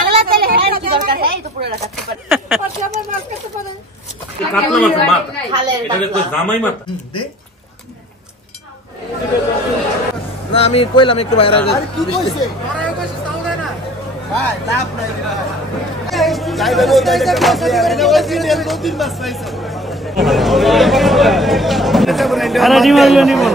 আগলা তেলে হ্যাঁ কি দরকার है तो পুরো রাখতে পারে পাশে আমার মাছ খেতে পারে কাতলা মাছ মাছ এটা তো জামাই মাছ দে না আমি কইলাম একটু বাইরে আরে কি কইছে আরে কইছে তাও দেয় না ভাই লাভ নাই যাইবে ও যাইতে পারছে না ওই দিন দো তিন মাস পাইছে আরে নিমাইলো নিমন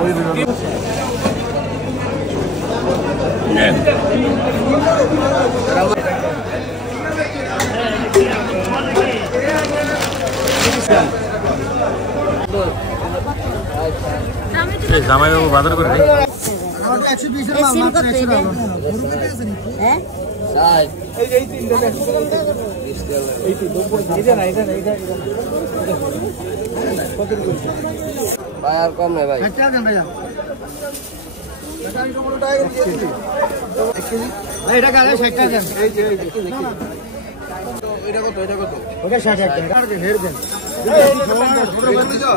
জামাই বাবু বাজার করে আমাকে 120 এর মাল মাত্র 100 টাকা গরু কেটে আছে নি হ্যাঁ তাই এই তিনটা 100 টাকা এই তিন এটা না কত কইছে ভাই আর কম নাই ভাই আচ্ছা দেন ভাইয়া এটা আমি কোন টাকা দিয়ে দিছি 1 কেজি ভাই এটা কালে 60 টাকা দেন এই যে এটা কত ওটা 60 টাকা আর হেড দেন ছোট বন্ধু তো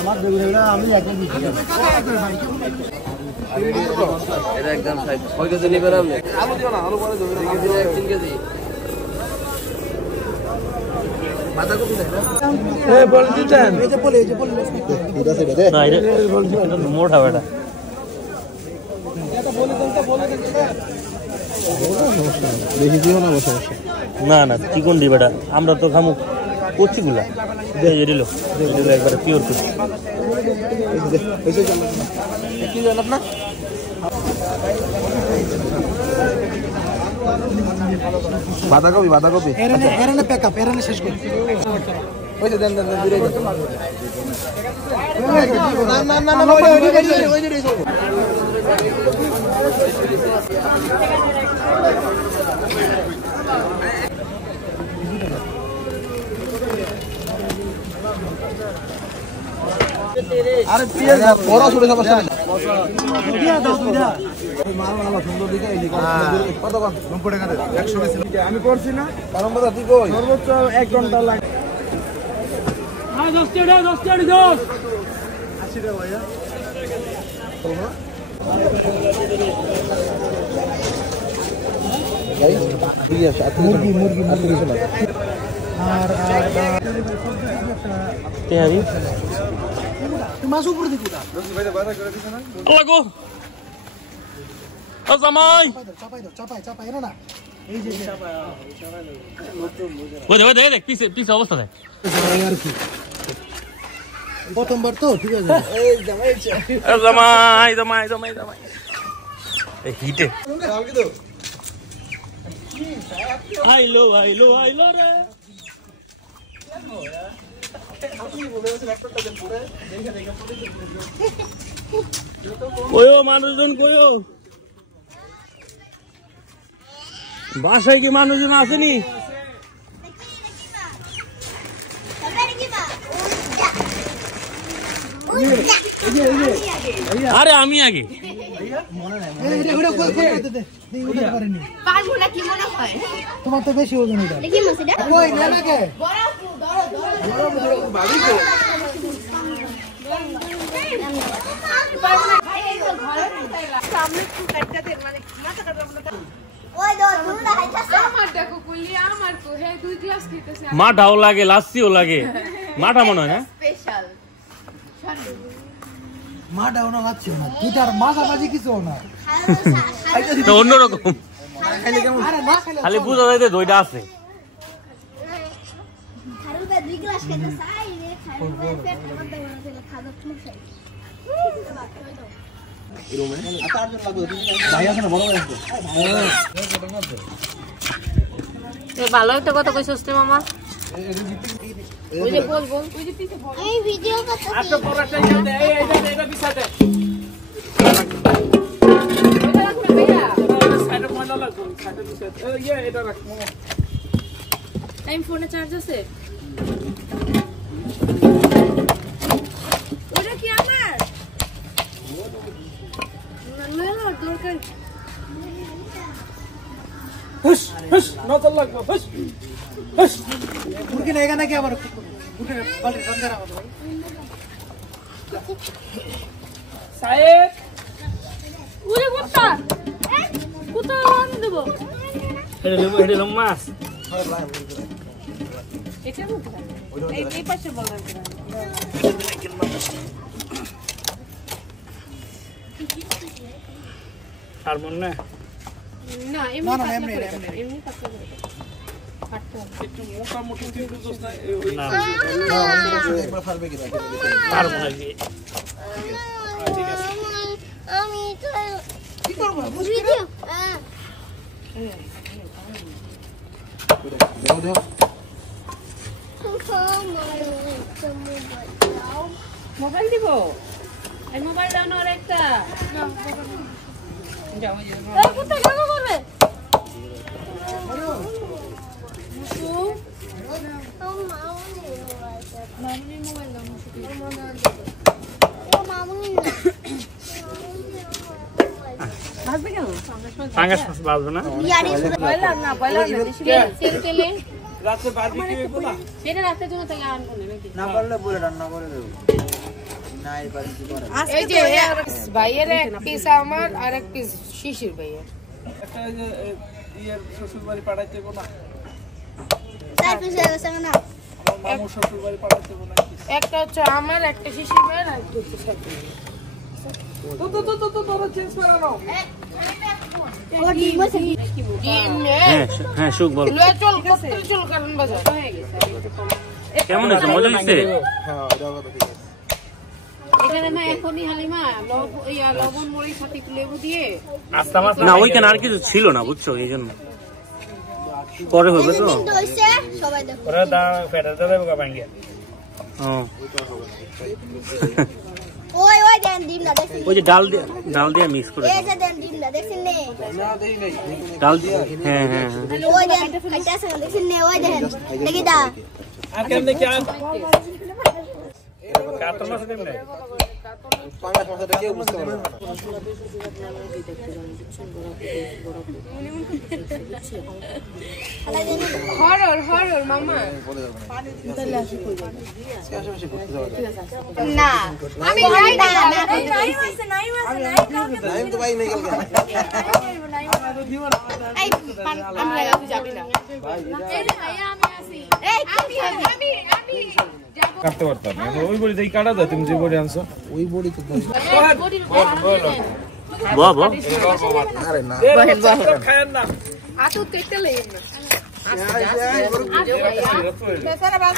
আমার দেবুরা আমি একটা দিছি এটা একদম 6 কেজি নিবেন আপনি আলু দিও না আলু পরে দেবেন 3 কেজি মাথা কত দেন এই বলে দিতেন এই যে বলে এটা সেটা দে না এটা মোটা বেটা এটা বলে দেন বেশি দিও না বসে না না চিকন দি বেটা আমরা তো খামু কচিগুলা দে এডিলো একবার পিওর কচি কি জানেন আপনি বাঁধাকপি এরানে প্যাকআপ এরানে শেষ করি ওই যে দেন দূরে না ওই যে আরে পিয়াজ বড় ছোট সমস্যা নেই দিয়া দাও দুইটা মাল ভালো সুন্দর দিকে এই কত কত 90 টাকা দেন 100 বেশি আমি করছি না কারণ বাবা তুই কই সর্বোচ্চ 1 ঘন্টা লাগে হ্যাঁ 10 টাকা 10 80 টাকা ভাইয়া ভাই দিয়া মুরগি আর তেহারি মাছ উপরে দিবি না ভাই বাজার করে দিছ না লাগো ও জামাই চাপাই না এই যে চাপাই ওই দেখ পিছে অবস্থা দেখ আর কি প্রথমবার তো ঠিক আছে এই জামাই এই হিটে কি তো আইলো রে কয়ো মানুষজন কয়ো বাসায় কি মানুষজন আসেনি আরে আমি আগে তোমার তো বেশি ওজন মাঠাও লাগে লাচ্ছিও লাগে মাঠা মনে হয় না মাঠাও না লাচ্ছিও না দুটার মাঝামাঝি কিছু না অন্যরকম খালি বুঝা যায় যে দইটা আছে ভালো একটা কথা কইছস রে মামা ওই যে বল ওই যে পিছে বল এই ভিডিও কত আচ্ছা পরাটা দে এটা বিছাতে এটা রাখবে ভাইয়া সাইডে ময়লা লাগবে সাইডে বিছাতে এটা রাখ মামা টাইম ফোনে চার্জ আছে ওটা কি আমার না দরকার হুশ নজর লাগবে হুশ মুরগি নেগা নাকি আবার উঠে বালতি রান্না রাখো ভাই সাহেব ওরে কুত্তা এটা মাছ এটা এই পাশে বলবেন আর মন না না এমনি পাতলা কাটতে হবে একটু মোটামুটি তুই বুঝছ না না একবার ফারবে কি আর মন লাগে ঠিক আছে আমি তো কি করব ভিডিও দেও মোবাইল দিব এই মোবাইল দাও না আর একটা যাও এই কোথায় কাজ করবে মামুনি মোবাইল দাও মামুনি ভাববে কেন পাঙ্গাস মাছ বাজবে না বয়লা না তেল তেলে রাতে বারবিকিউ হইব না সেটা রাতের জন্য তাই আনবো নাকি না পারলে বলে রান্না করে দেব না এই পারি কি করে এই যে ভাইয়ের এক পিস আমার আর এক পিস শিশির ভাইয়ের একটা যে ইয়ার শ্বশুর বাড়ি পাঠাইতে হইব না তার পিছে গেছে না আমার মামু শ্বশুর বাড়ি পাঠাইতে হইব না একটা হচ্ছে আমার একটা শিশির ভাইয়ের আর একটা হচ্ছে সাথে তো তোরা চেঞ্জ করে নাও ও ডিম আছে হ্যাঁ সুখ বল চল চল কারণ বাজার হয়ে গেছে কেমন হয়েছে মজা হয়েছে হ্যাঁ এটা কথা ঠিক আছে এখানে না এখনই হালিমা লবণ মরিচ সাথে একটু লেবু দিয়ে আস্তা মাছ না ওইখানে আর কিছু ছিল না বুঝছো এই জন্য পরে হবে তো কিন্তু হইছে সবাই দেখো পরে দা ফেটা দেবে ভাঙ্গিয়া হ্যাঁ ওই দেন ডিমটা দেখছেন ওই যে ডাল দিয়ে মিক্স করে এই যে দেন ডিমটা দেখছেন নে না দেই নাই ডাল দিয়ে হ্যাঁ ওই দেন খাইতে আছে দেখছেন নে ওই দেন দেখি দা আর কেমনে কি আর কাতল মাছ কেমনে পাঙ্গাস মাছটা কেউ বুঝতে পারবে না হরর মামা বলে যাবে না আশেপাশে ঘুরতে যাওয়া যায় না আমি যাই না টাইম তো ভাই নেই কালকে এই আমরা যাবি না এই আমি কাটতে পারতাম ওই বড়ি দেই কাটা দাও তুমি যে বড়ি আনছো ওই বড়ি তো বাবা আরে না খায়েন না আতু তেতলে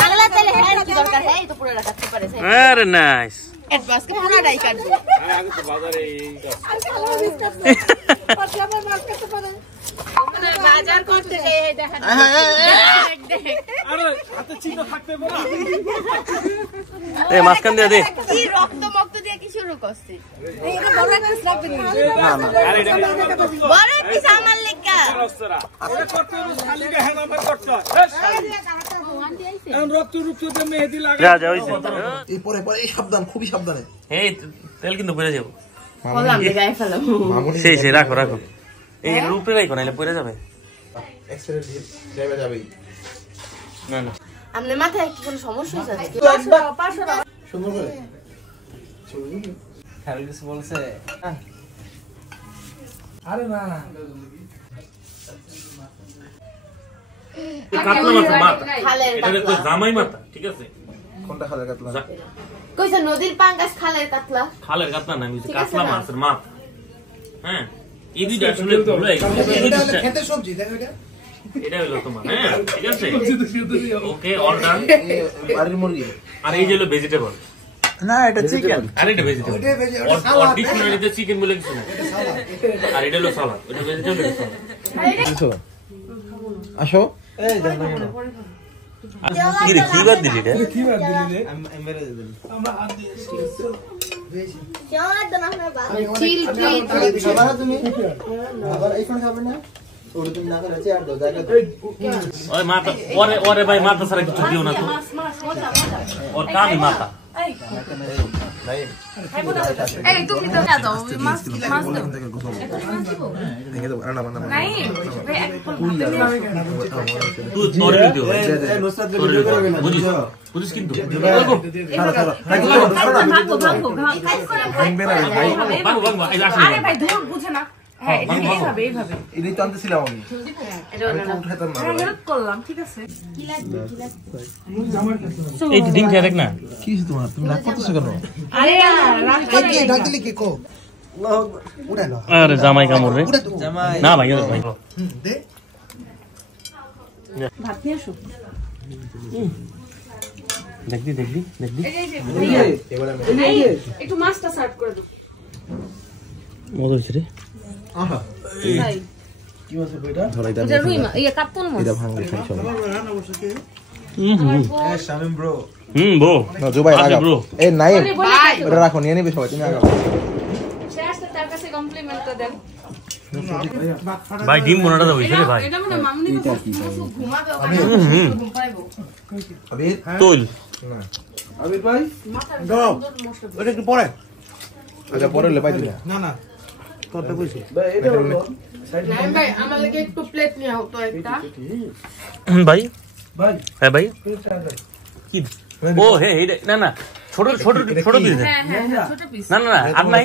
আগলা চলে হ্যাঁ কি দরকার হ্যাঁ তো পুরো রাখতে পারে আরে নাইস অ্যাডভান্স কে পুরাটাই কাটবো আগে তো বাজারে বাজার করতে এই দেখেন আরে হাতে চিহ্ন থাকতে বলা এই মাঝখান দিয়ে দে কি রক্ত দিয়ে কি শুরু করছিস এইটা বড় একটা স্ল্যাব দিন না না আরে এটা বড় পিস আমার লেখা রস্তরা ওটা করতে হবে খালি গায়ে নাম্বার করতে এখন রক্ত দিয়ে মেহেদি লাগা যা যা হইছে এই পরে এই সাবধান খুবই সাবধানে এই তেল কিন্তু পড়ে যাবে বললাম যে গায়ে ফেলাম সেই সেই রাখো রাখো এই রূপে রাখো নাইলে পড়ে যাবে এক্সিডেন্ট ড্রাইভার যাবেই না না আপনার মাথায় কি কোনো সমস্যা আছে সুন্দর করে খালি কিছু বলছে আরে না না কাতলা মাছের মাথা এটা কই জামাই মাথা ঠিক আছে কোনটা খালে কাটলা কইছে নদীর পাঙ্গাস খালের কাতলা খালের কাতলা না মিছে কাতলা মাছের মাথা হ্যাঁ এই দুইটা আসলে ভুলে গেছে খেতে সবজি দেখো এটা এটা হলো তোমার হ্যাঁ ঠিক আছে ওকে অল ডান বাড়ির মুরগি আর এই যে হলো ভেজিটেবল না এটা চিকেন আর এটা ভেজিটেবল আর ডিকশনারিতে চিকেন বলে কিছু না আর এটা হলো সালাদ এটা ভেজিটেবল সালাদ আসো এই কি রে কি বাদ দিলি রে এমবেরে দিন কেমন দেন আপনার বাবা চিল খাবার তুমি আবার এইখানে খাবে না ওরে তুমি না করে চেয়ার দাও জায়গা ওই মাথা ওরে ভাই মাথা ছাড়া কিছু দিও না তো ওর কামি মাথা এই তুমি তো না দাও মাছ দাও দেখে দাও রান্না বান্না নাই এক ফুল তুই তোরে দিও এই নুসরাত ভিডিও করবে না বুঝিস কিন্তু ভাঙবে না ভাই বাবু এই আসলে আরে ভাই ধুর বুঝে না এটাই তো আনতেছিলাম আমি উঠাইতাম না এই ডিম খেয়ে দেখ না কি তোমার তুমি রাগ করতেছো কেন আরে জামাই কামড় রে না ভাই ভাই দেখবি দেখবি দেখবি একটু মাছটা সার্ভ করে দাও মজা হয়েছে রে কি মাছ এটা এটা রুই মাছ এই কাতল মাছ এটা ভাঙবে খাইছো শামিম ব্রো বো না জুবাই আচ্ছা, আগা bro. এ নাই এটা রাখো নিয়ে নিবে সবাই তুমি আগা সে আসলে তার কাছে কমপ্লিমেন্টটা দেন ভাই ডিম বোনাটা দাও হইছে রে ভাই এটা মানে মামনি ঘুমাবে ঘুম পাইবো আবির তোল না আবির ভাই দাও ওটা একটু পরে আচ্ছা পরে লেপাই দিলা না না তোরটা কইছি ভাই এটা হলো নাইম ভাই আমার লাগে একটু প্লেট নিয়ে আও তো একটা ভাই ভাই হ্যাঁ ভাই কি ও হে না না ছোট ছোট ছোট পিস দেন হ্যাঁ ছোট পিস না না না আর নাই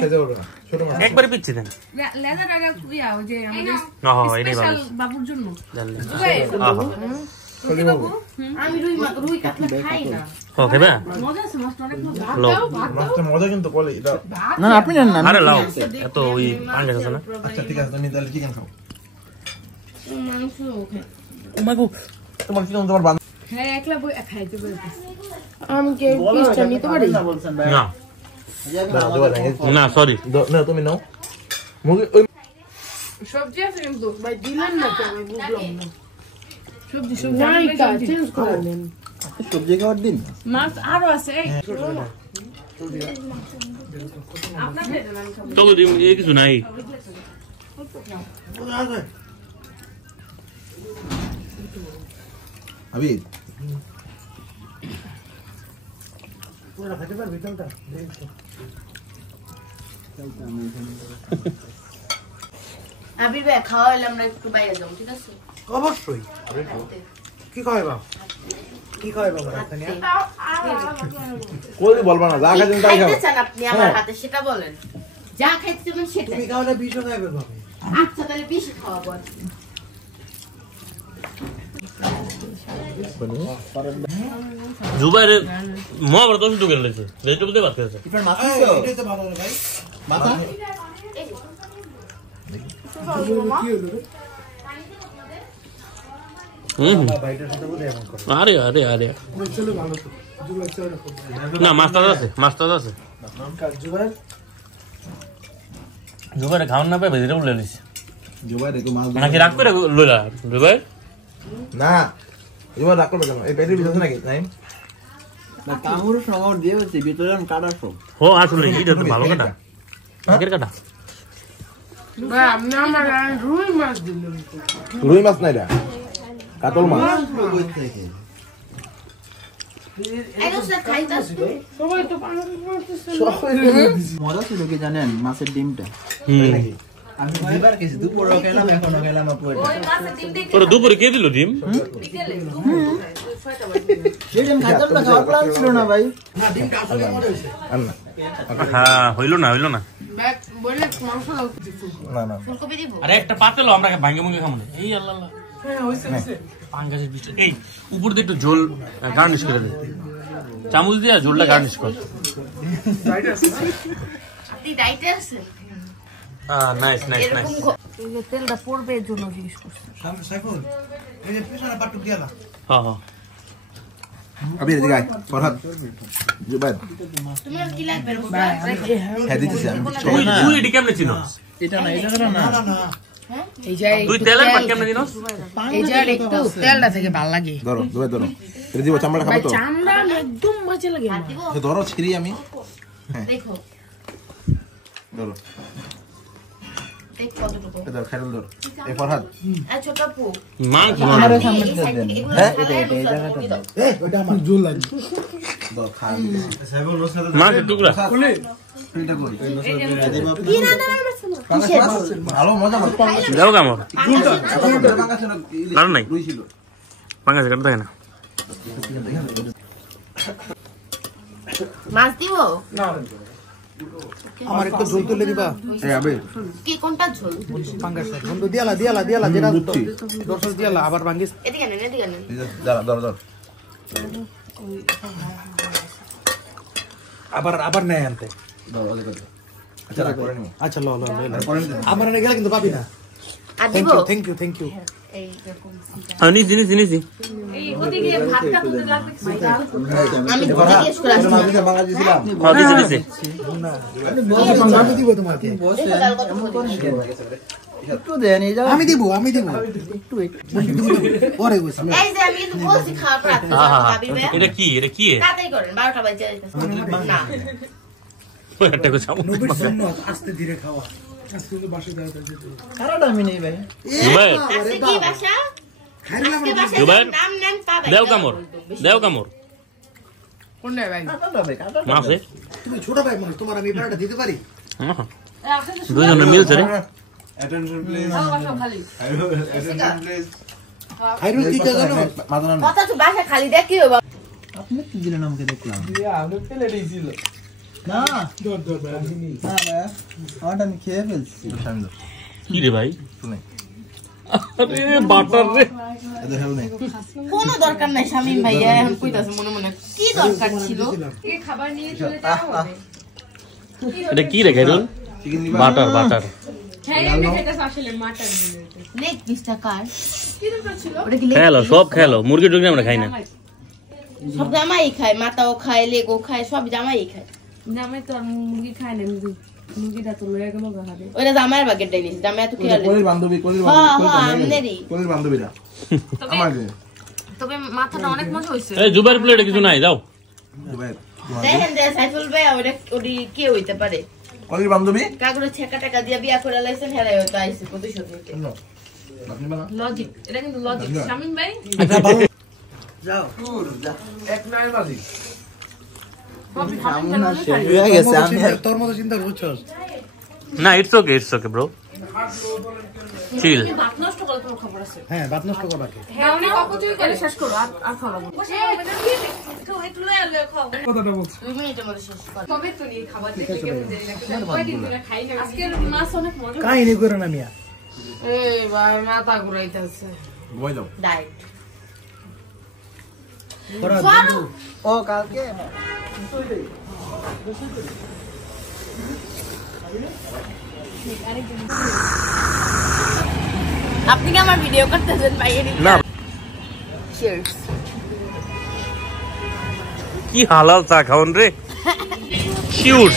ছোট মাছ একবারে পিচ্ছি দেন লেজার আগা ইয়া ওই যে আমাদের না হয় এটাই ভালো বাবুর জন্য জানলে আমি রুই কাতলা খাই না ওকে বা মজা আছে মাছটা অনেক মজা লো মাছটা মজা কিন্তু বলে এটা না আপনি না আরে লাও এত ওই পাঙ্গা আছে না আচ্ছা ঠিক আছে তুমি তাহলে চিকেন খাও মাংস ওকে ও মাই গো তোমার কি তোমার বান্ধব হ্যাঁ একলা বই খাইতে বলতে আমি কি পিসটা নিতে পারি না না সরি না তুমি নাও মুরগি ওই সবজি আছে কিন্তু ভাই দিলেন না তো আমি বুঝলাম না সবজি নাই কা চেঞ্জ করে নেন সবজি খাওয়ার দিন মাছ আরো আছে এই আপনাদের দেন তো ডিম এই কিছু নাই আবির আবির ভাই খাওয়া হলে আমরা একটু বাইরে যাবো ঠিক আছে অবশ্যই কি খাওয়াইবা কি খাওয়াইবা কই বলবা না যা খাইছেন তাই খাও খাইতে চান আপনি আমার হাতে সেটা বলেন যা খাইতে চান সেটা তুমি খাওয়ালে বিষ খাইবে ভাবে আচ্ছা তাহলে বেশি খাওয়াবো জুবাইর মোবাইল তো শুধু গেলেছে ভেজিটেবল দিয়ে ভাত খেয়েছে এটাই তো ভালো রে ভাই মাথা আরে আরে আরে না মাস্টার আছে জুবাইর খাওয়ান না পাই ভেজিটেবল লয়ে নিছে জুবাই দেখো মাছ নাকি রাগ করে লইলা জুবাইর না জুবাই রাগ করবে কেন এই পেটের ভিতরে নাকি নাই না কামড় সঙ্গে দিয়ে বলছি ভিতরে আমি কাটা সব ও আসলে এইটা তো ভালো কাটা আগের কাটা ভাই আপনি আমার রুই মাছ দিলেন রুই মাছ নাই রে কাতল মাছ সবাই তো পানি মারতেছে মজা ছিল কি জানেন মাছের ডিমটা আমি দুইবার খেয়েছি দুপুরও খেলাম এখনো খেলাম তোরা দুপুরে কে দিল ডিম সেদিন খাইতাম না খাওয়ার প্ল্যান ছিল না ভাই হ্যাঁ হইলো না ব্যাগ বলে মাংস দাও না না ফুলকপি দিব আরে একটা পাতেলো আমরা ভাঙ্গে মুঙ্গে খাবো না এই আল্লাহ আল্লাহ হ্যাঁ হইছে পাঙ্গাসের বিষয় এই উপর দিয়ে একটু ঝোল গার্নিশ করে দে চামচ দিয়ে ঝোলটা গার্নিশ কর আপনি ডাইটে আছেন নাইস নাইস নাইস এই যে তেলটা পড়বে এর জন্য জিজ্ঞেস করছি সাইফুল এই যে পিছনে পাটুক দিয়া না হ্যাঁ হ্যাঁ আবির এদিকে আয় ফরহাদ জুবাই তোমার কি লাগবে হ্যাঁ দিতেছি আমি তুই এটি কেমনে চিনস এটা না এটা না এই যে তুই তেলের পাট কেমনে চিনস এই যে একটু তেলটা থেকে ভালো লাগে ধরো জুবাই ধরো এটা দিব চামড়া খাবো তো চামড়া একদম মজা লাগে না ধরো ছিড়ি আমি দেখো ধরো দেখ কতটুকু এটা ধর খাইল ধর এ ফরহাদ আর ছোট আপু মাংস আমারও সামনে দেন হ্যাঁ এই জায়গাটা এ ওটা আমার জোল লাগে ধর খা সাইফুল রোজ সাথে মাংসের টুকরা কোলে এটা কই কি রান্না করছেন ভালো মজা করতে যাও কামর না আর নাই রুই ছিল পাঙ্গাস কাটা থাকে না মাছ দিব না আমার একটু ঝোল তুলে দিবা কি কোনটা ঝোল? পাঙ্গাস বন্ধু দিয়ালা দিয়ালা দিয়ালা যেটা দর্শক দিয়ালা আবার ভাঙ্গিস এদিকে নেন, এদিকে নেন। আবার নেয় আনতে আচ্ছা ল আমার এনে গেলে কিন্তু পাবি না। আর দিব? থ্যাংক ইউ এই দেখুন। নিছি এই ওদিকে ভাতটা তুলতে লাগবে আমি জিজ্ঞেস করে আসছি। দিছি আমি দিব তোমাকে ডাল কত করে? একটু দেন এই যাও আমি দিব পরে বসে এই যে আমি কিন্তু বলছি খাওয়ার পর রাখতে হ্যাঁ, হ্যাঁ, ভাবি ভাই। এটা কি তাড়াতাড়ি করেন, 12টা বাজে যাইতেছে। না। একটা কো চামচ আস্তে ধীরে খাওয়া আজকে তো বাসে যাওয়া যেতে সারাটা আমি নেই ভাই জুবাইর আজকে কি বাসা? আজকে বাসায় জুবাইর, নাম নেন পাবেন। দেও কামড় কোনটা ভাই? কাটাটা ভাই কাটাটা মাছে তুমি ছোট ভাই মানুষ তোমার আমি পাড়াটা দিতে পারি দুজনের মিলছে রে খাইরুল কি জানো কথা তো বাসা খালি দেখ কি হবে? আপনি কি দিলেন আমাকে দেখলাম আমি পেলে দিয়েছিল না আমারটা আমি খেয়ে ফেলছি কি রে ভাই আরে বাটার রে কোনো দরকার নাই শামিম ভাইয়া, এখন কইতাছে মনে মনে কি দরকার ছিল? এই খাবার নিয়ে চলে যাওয়া হবে। এটা কি রে খাইরুল বাটার হ্যাঁ এমনি খেতেছে আসলে মাটন নিয়ে। লেগ পিসটা কার? কি দরকার ছিল? ওটা কি leg খেলো piece? সব খেলো মুরগি টুরগি আমরা খাই না সব জামাই খায়, মাথাও খায়, লেগও খায়, সব জামাই খায়। জামাই তো আর মুরগি খায় না, মুরগিটা তো লয়ে গেল গাহারে। ওইটা জামাইয়ের বাগের ডাইনিস, জামাই এত খেয়াল বান্ধবী আমনেরই। বান্ধবীরা তবে মাথাটা অনেক মজা হইছে। এই জুবাইর প্লেটে কিছু নাই দাও দেখেন যে সাইফুল ভাই ওটি কে হইতে পারে? কলির বান্ধবী কাকুরে ছেকা টাকা দিয়া বিয়া করে লাইছেন, হেরাই হয়তো আইছে প্রতিশোধ নিতে। লজিক, এটা কিন্তু লজিক। শামিম ভাই যাও এক নাই বাজি হয়ে গেছে আমি তোর মতো চিন্তা করছস না ইটস ওকে ব্রো চিল ভাত নষ্ট করে তোমার খবর আছে। হ্যাঁ ভাত নষ্ট করবাকে হ্যাঁ অনেক অপচয় করে শেষ করো, আর খাবো না। একটু লয়ে খাও। কথাটা বলছি 2 মিনিটের মধ্যে শেষ করে। কবে তো নিয়ে খাবার দেখে কেমন জানি লাগে। কয়দিন ধরে খাই না। আজকের মাছ অনেক মজা। কাহিনী করে না মিয়া এই ভাই মাথা ঘুরাইতেছে। ঘুমাই যাও ডায়েট। ও কালকে আপনি কি আমার ভিডিও করতেছেন ভাই? না Cheers. কি হালাল চা খাওন রে শিওর